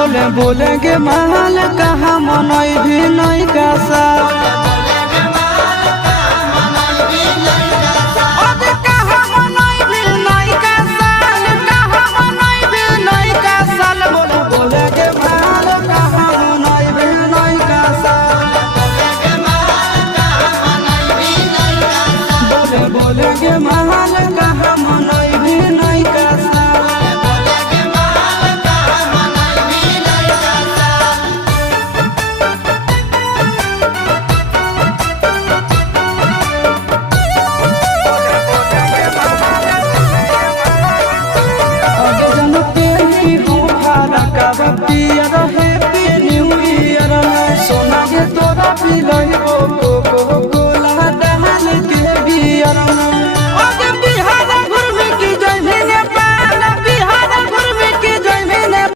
बोले बोले के महल कहाँ मनई भी नहीं का साल बोले के महल कहाँ मनई भी नहीं का साल